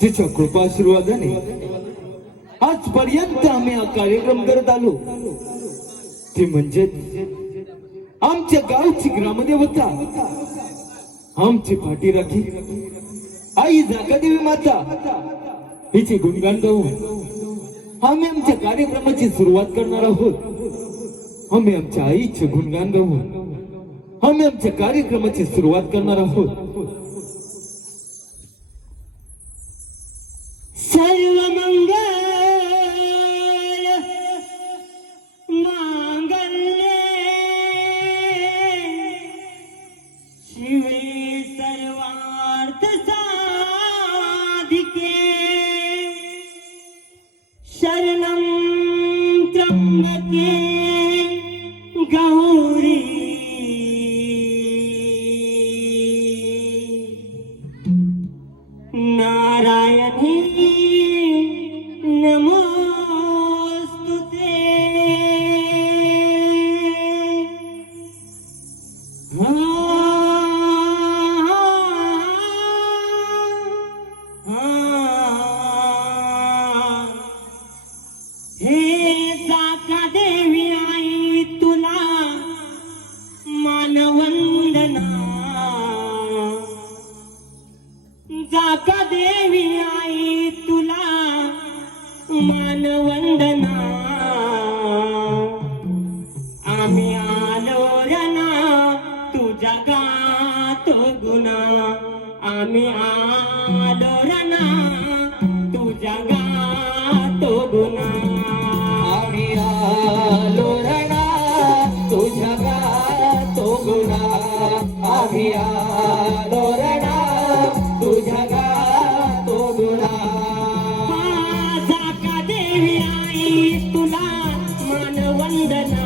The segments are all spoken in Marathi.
तिच्या कृपा आशीर्वादाने आजपर्यंत आम्ही हा कार्यक्रम करत आलो. ते म्हणजे आमच्या गावची ग्रामदेवता. आमची पाठीराखी. आई जागादेवी माता. हिचे गुणगान गाऊन आम्ही आमच्या कार्यक्रमाची सुरुवात करणार आहोत. आम्ही आमच्या आईचे गुणगान गाऊन आम्ही आमच्या कार्यक्रमाची सुरुवात करणार आहोत. this हे. जाका देवी आई तुला मानवंदना. जाका देवी आई तुला मानवंदना. आम्ही आलो रना तुझ्या गातो गुना आम्ही आलो रना तुझ्या गातो गुना आम्ही आलो रणा तुझ्या आम्ही आलो रणा तुझ्या जाका देवी आई तुला मानवंदना.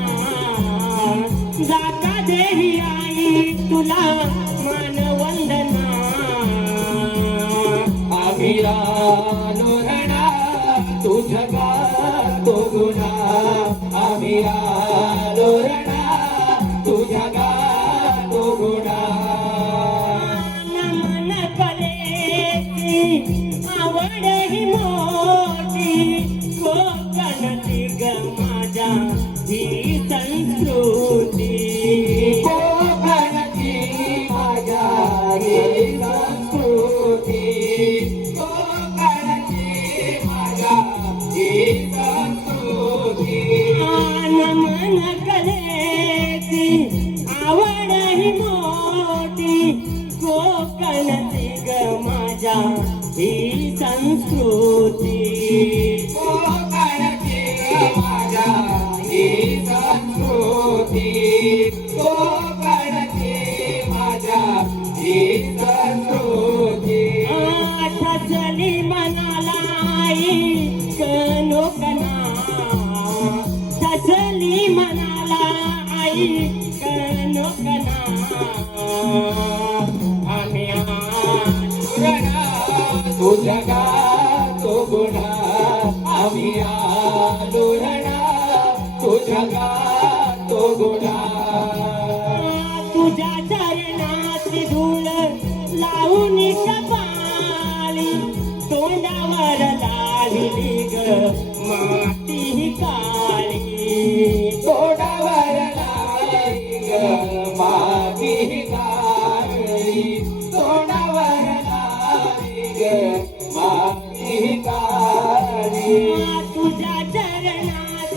जाका देवी आई तुला गातो गुणा ही संस्कृती मनाला आई कनोकना. ठसली मनाला आई कनोकना. आम्ही तुझ्या तो गुणा. आम्ही आलो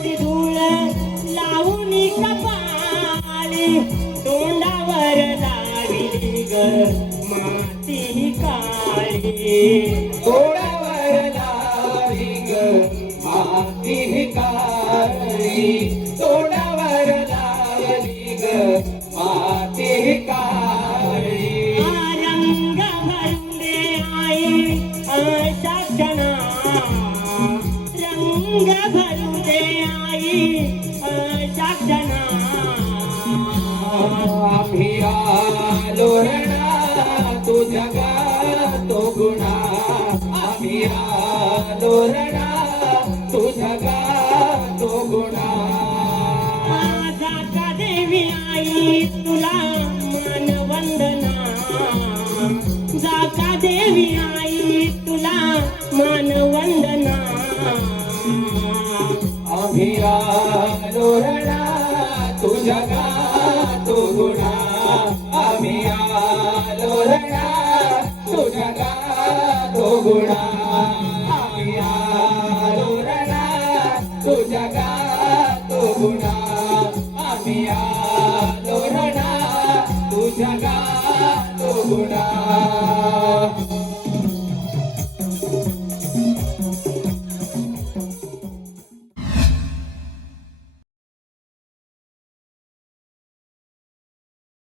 चरणाची धूळ लावून कपाळी तोंडावर लावली ग. माती काळी. आम्ही आलो रणा तो गुणा गुणा माझा का देवी आई तुला मान वंदना? जाका देवी आई तुला मान वंदना? गुणा. आम्ही आलो रणा तुझ्या गातो गुणा. आम्ही आलो रणा तुझ्या गातो गुणा.